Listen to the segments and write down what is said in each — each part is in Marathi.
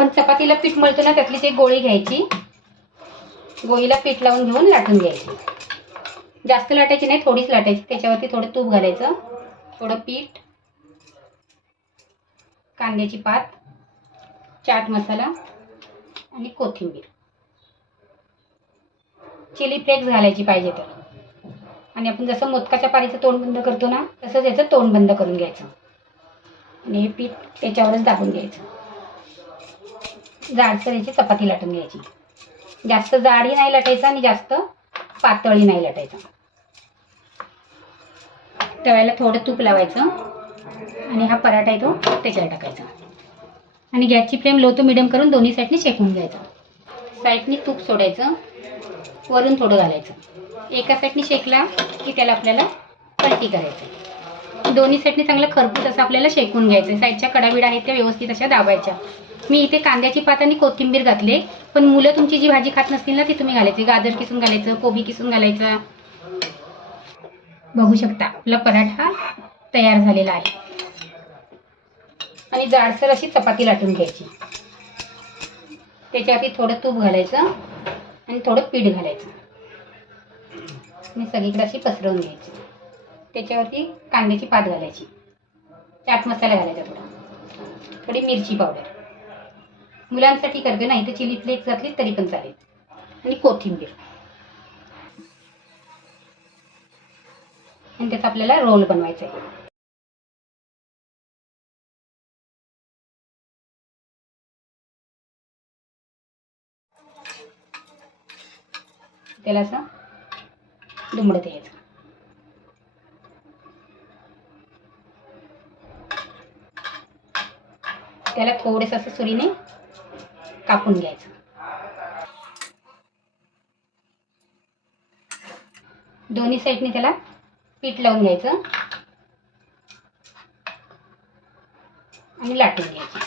आपण चपातीला पीठ मळतो ना त्यातली ती गोळी घ्यायची. गोळीला पीठ लावून घेऊन लाटून घ्यायची. जास्त लाटायची नाही थोडीच लाटायची. त्याच्यावरती थोडं तूप घालायचं. थोडं पीठ. कांद्याची पात. चाट मसाला. आणि कोथिंबीर. चिली फ्लेक्स घालायची पाहिजे तर. आणि आपण जसं मोदकाच्या पारीचं तोंड बंद करतो ना तसंच याचं तोंड बंद करून घ्यायचं. आणि हे पीठ त्याच्यावरच दाबून घ्यायचं. जाडसर याची चपाती लाटून घ्यायची. जास्त जाडही नाही लाटायचं आणि जास्त पातळी नाही लाटायचं. तव्याला थोडं तूप लावायचं आणि हा पराठा आहे तो त्याच्यावर टाकायचा. आणि गॅसची फ्लेम लो टू मिडियम करून दोन्ही साईडने शेकून घ्यायचा. साईडने तूप सोडायचं. वरून थोडं घालायचं. एका साईडने शेकला की त्याला आपल्याला पलटी करायचं. दोन्ही साईडने चांगलं खरपूस असं आपल्याला शेकून घ्यायचं. साईडच्या कडाबिडा आहेत त्या व्यवस्थित अशा दाबायच्या. मी इथे कांद्याची पात आणि कोथिंबीर घातले. पण मुलं तुमची जी भाजी खात नसतील ना ती तुम्ही घालायची. गाजर किसून घालायचं कोबी किसून घालायचं. बघू शकता आपला पराठा तयार झालेला आहे. आणि जाडसर अशी चपाती लाटून घ्यायची. त्याच्यावरती थोडं तूप घालायचं आणि थोडं पीठ घालायचं. आणि सगळीकडे अशी पसरवून घ्यायची. त्याच्यावरती कांद्याची पात घालायची. चाट मसाला घालायचा थोडा. थोडी मिरची पावडर मुलांसाठी करते नाही तर चिली फ्लेक्स घातली तरी पण चालेल. आणि कोथिंबीर. आणि त्याचा आपल्याला रोल बनवायचा आहे. त्याला असं दुमडत यायचं त्याला थोडंसं असं सुरीने कापून घ्यायचं. दोन्ही साईडने त्याला पीठ लावून घ्यायचं. आणि लाटून घ्यायची.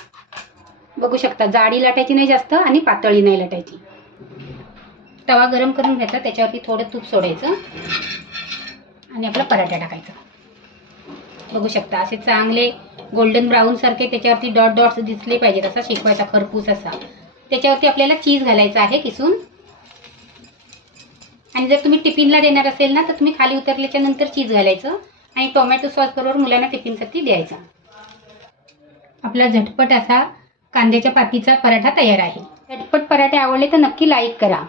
बघू शकता जाडी लाटायची नाही जास्त आणि पातळी नाही लाटायची. तवा गरम करून घ्यायचा त्याच्यावरती थोडं तूप सोडायचं. आणि आपला पराठा टाकायचा. बघू शकता. असे चांगले गोल्डन ब्राऊन सारखे त्याच्यावरती डॉट डॉट्स दिसले पाहिजेत असा शिकवायचा खरपूस असा. त्याच्यावरती आपल्याला चीज घालायचा आहे किसून. आणि जर तुम्ही टिफिनला देणार असेल ना तर तुम्ही खाली उतरल्याच्या नंतर चीज घालायचं आणि टोमॅटो सॉस बरोबर मुलांना टिफिनसाठी द्यायचा. आपला झटपट असा कांद्याच्या पातीचा पराठा तयार आहे. झटपट पराठे आवडले तर नक्की लाईक करा.